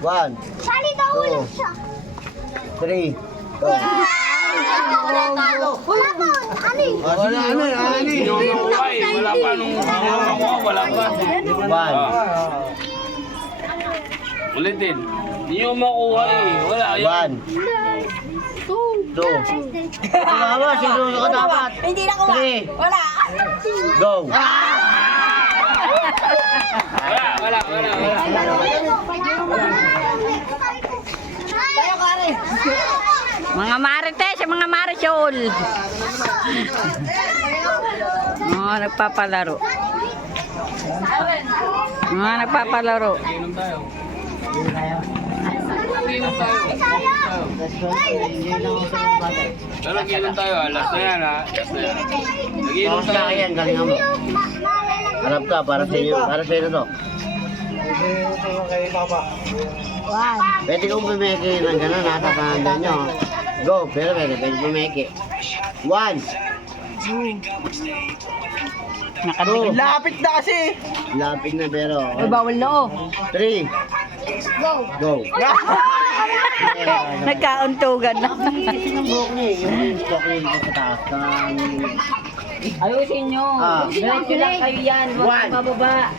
1, Sali daw 2, ulit siya. 3, go. Wala po. Ano eh? Wala ano eh, ani. Wala pa nung wala pa. 1, Ulitin. Hindi nyo makuha eh. Wala yan. 1, 2. Wala ba? Sinuso ka dapat. Hindi na kuha. 3, Wala. go. Wala. Tayo kare. Mga marites, mga marisol. Mga nagpapalaro. Mga nagpapalaro. Inom tayo. Pero nag-inom tayo. Last na yan ha. Last na yan. Nag-inom Tapos na tayo. yan, galingan mo. Harap ka, para sa iyo to. Pwede kong pumeke ng gano'n, natatanda nyo. Go, pero pwede pumeke. 1, Nakatigil. Lapit na kasi. lapit na pero. Bawal na oh. 3, go. Nagkauntugan na. Kasi ng buhok niya, yung stock yung sa taas. Ayusin nyo. Ah. Diretso lang kayo yan. Huwag One. mababa.